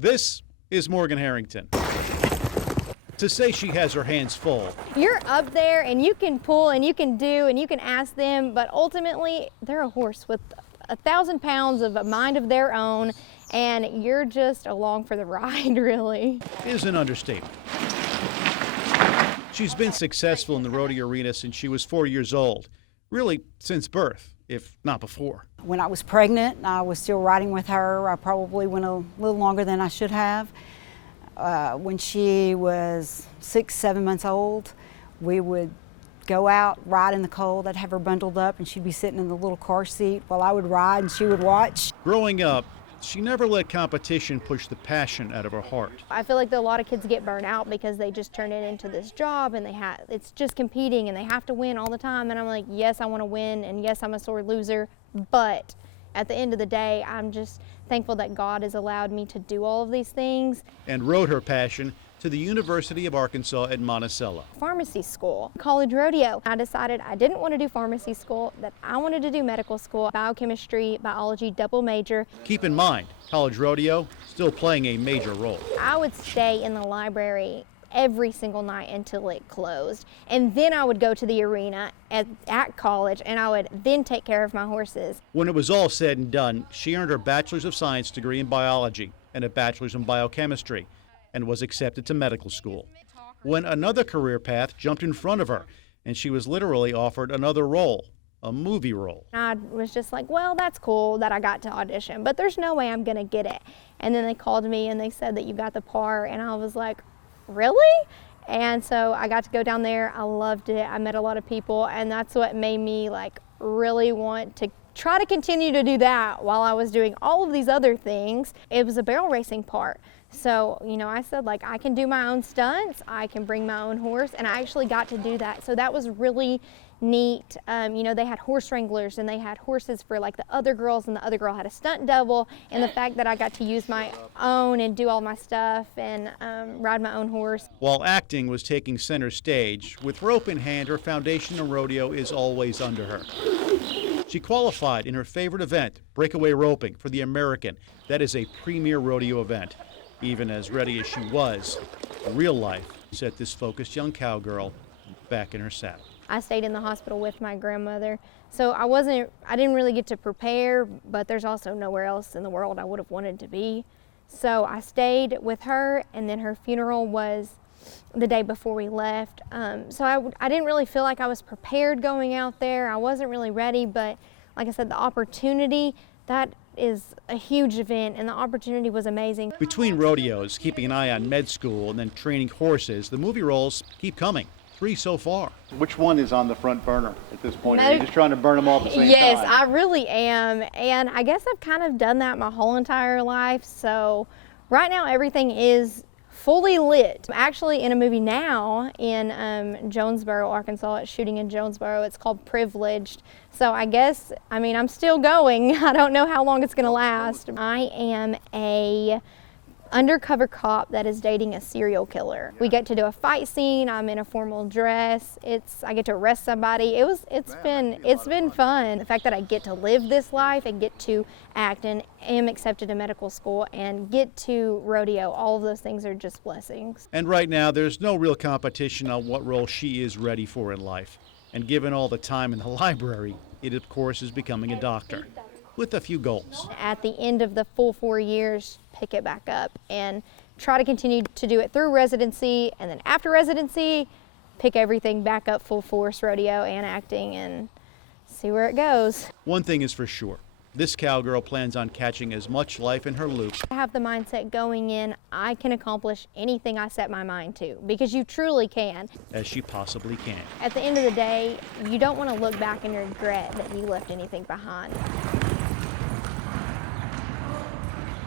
This is Morgan Harrington. To say she has her hands full. You're up there and you can pull and you can do and you can ask them, but ultimately they're a horse with 1,000 pounds of a mind of their own, and you're just along for the ride, really. Is an understatement. She's been successful in the rodeo arena since she was 4 years old, really since birth, if not before. When I was pregnant, I was still riding with her. I probably went a little longer than I should have. When she was 6, 7 months old, we would go out, ride in the cold. I'd have her bundled up and she'd be sitting in the little car seat while I would ride and she would watch. Growing up, she never let competition push the passion out of her heart. I feel like a lot of kids get burned out because they just turn it into this job and it's just competing and they have to win all the time. And I'm like, yes, I want to win, and yes, I'm a sore loser, but at the end of the day, I'm just thankful that God has allowed me to do all of these things. And rode her passion to the University of Arkansas at Monticello. Pharmacy school, college rodeo. I decided I didn't want to do pharmacy school, that I wanted to do medical school, biochemistry, biology, double major. Keep in mind, college rodeo still playing a major role. I would stay in the library every single night until it closed. And then I would go to the arena at college and I would then take care of my horses. When it was all said and done, she earned her Bachelor's of Science degree in biology and a Bachelor's in biochemistry, and was accepted to medical school. When another career path jumped in front of her, and she was literally offered another role, a movie role. I was just like, well, that's cool that I got to audition, but there's no way I'm gonna get it. And then they called me and they said that you got the part, and I was like, really? And so I got to go down there. I loved it. I met a lot of people, and that's what made me like really want to try to continue to do that while I was doing all of these other things. It was a barrel racing part. So, you know, I said, like, I can do my own stunts, I can bring my own horse, and I actually got to do that. So that was really neat. You know, they had horse wranglers and they had horses for like the other girls, and the other girl had a stunt double, and the fact that I got to use my own and do all my stuff and ride my own horse. While acting was taking center stage, with rope in hand, her foundation in rodeo is always under her. She qualified in her favorite event, breakaway roping, for the American. That is a premier rodeo event. Even as ready as she was, real life set this focused young cowgirl back in her saddle. I stayed in the hospital with my grandmother, so I didn't really get to prepare, but there's also nowhere else in the world I would have wanted to be. So I stayed with her, and then her funeral was the day before we left. So I didn't really feel like I was prepared going out there. I wasn't really ready, but like I said, the opportunity, that is a huge event, and the opportunity was amazing. Between rodeos, keeping an eye on med school, and then training horses, the movie roles keep coming. 3 so far. Which one is on the front burner at this point? Are you just trying to burn them all at the same time? Yes, I really am, and I guess I've kind of done that my whole entire life. So right now everything is fully lit. I'm actually in a movie now in Jonesboro, Arkansas. It's shooting in Jonesboro. It's called Privileged. So I guess, I mean, I'm still going. I don't know how long it's gonna last. I am a undercover cop that is dating a serial killer. We get to do a fight scene. I'm in a formal dress. I get to arrest somebody. It's been fun. The fact that I get to live this life and get to act and am accepted to medical school and get to rodeo, all of those things are just blessings. And right now, there's no real competition on what role she is ready for in life. And given all the time in the library, it of course is becoming a doctor, with a few goals. At the end of the full 4 years, pick it back up and try to continue to do it through residency, and then after residency, pick everything back up full force, rodeo and acting, and see where it goes. One thing is for sure, this cowgirl plans on catching as much life in her loop. I have the mindset going in, I can accomplish anything I set my mind to, because you truly can. As she possibly can. At the end of the day, you don't want to look back and regret that you left anything behind.